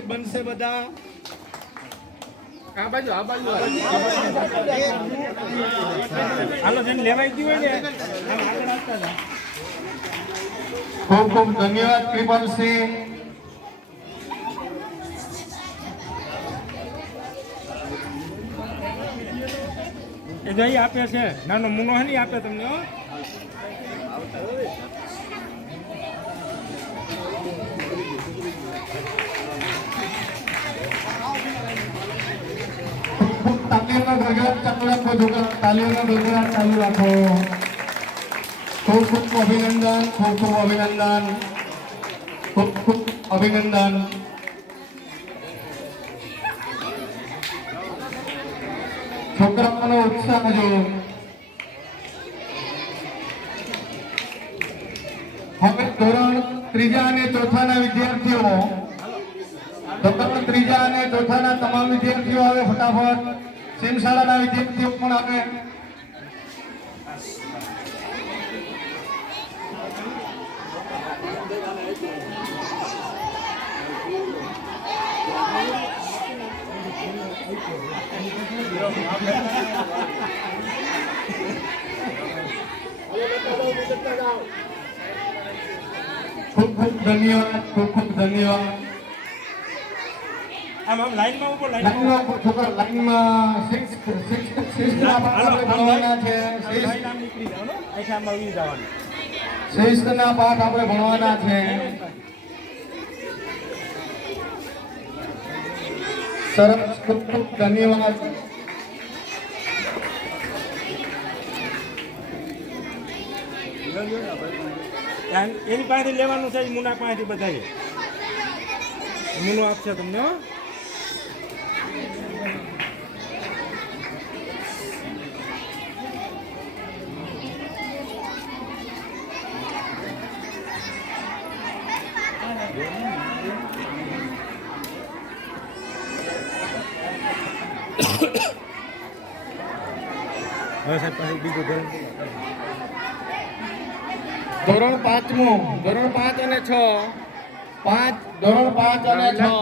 બનશે બધા આ બાજુ હાલો જેને લેવાઈ ગયું હોય ને આગળ આપતા હતા. ખૂબ ખૂબ ધન્યવાદ કૃપાલસિંહ. એ જઈ આપે છે નાનો મુનો હે નહીં આપે તમને હો. તાલીઓનો ગગડાટ ચાલુ રાખો છોકરા, તાલીઓનો ગગડાટ ચાલુ રાખો. ખૂબ ખૂબ અભિનંદન, ખૂબ ખૂબ અભિનંદન, ખૂબ ખૂબ અભિનંદન. છોકરાઓનો ઉત્સાહ જો. હવે ધોરણ 3 અને 4 ના વિદ્યાર્થીઓ, ધોરણ 3 અને 4 ના તમામ વિદ્યાર્થીઓ આવે ફટાફટ. સેમ શાળાના વિદ્યાર્થીઓ પણ આવે. ખૂબ ખૂબ ધન્યવાદ, ખૂબ ખૂબ ધન્યવાદ. આમ લાઈનમાં ઉભો લાઈનમાં ઉભો છોકરા, લાઈનમાં શિસ્તના પાઠ આપણે ભણવાના છે. નામ નીકળી જાવ ને અહીંથી આમ આવી જવાનું. શિસ્તના પાઠ આપણે ભણવાના છે. સરસ, ખૂબ ખૂબ ધન્યવાદ. એની પાસેથી લેવાનું છે મુના પાસેથી બધાએ મુનો આપશે તમને હો. હવે સાહેબ પાસે બીજું ધોરણ ધોરણ 5મું, ધોરણ 5 અને 6, ધોરણ 5 અને 6,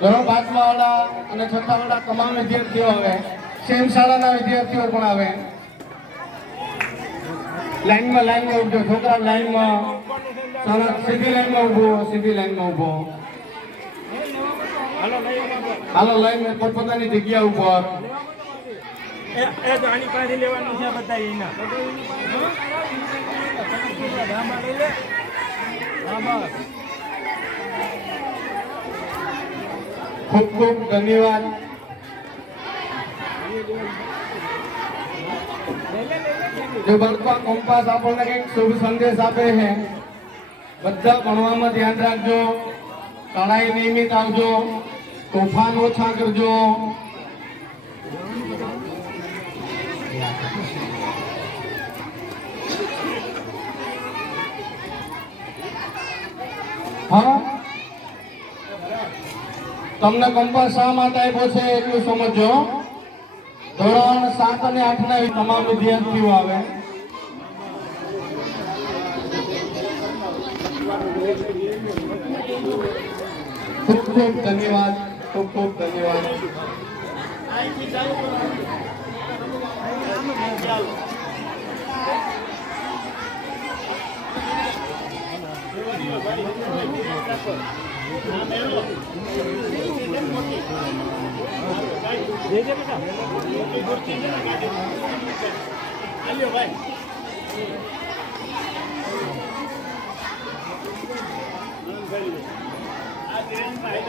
ધોરણ 5 વાળા અને 6 વાળા તમામ વિદ્યાર્થીઓ આવે. સેમ શાળાના વિદ્યાર્થીઓ પણ આવે. લાઈનમાં ઉભો છોકરા, લાઈનમાં સીધી લાઈનમાં ઉભો, સીધી લાઈનમાં ઉભો. હાલો લાઈન પોતપોતાની જગ્યા ઉપર. એ તો આની પાસે લેવાનું છે બધા એના. ખૂબ ખૂબ ધન્યવાદ. જો બાળકો કંપાસ આપણને કંઈક શુભ સંદેશ આપે છે. બધા ભણવામાં ધ્યાન રાખજો, શાળાએ નિયમિત આવજો, તોફાન ઓછા કરજો. હા, તમને કંપાસ શા માટે આપ્યો છે એટલું સમજો. ધોરણ 7 અને 8 ના તમામ વિદ્યાર્થીઓ આવે. ખૂબ ખૂબ ધન્યવાદ, ખૂબ ખૂબ ધન્યવાદ. ભાઈ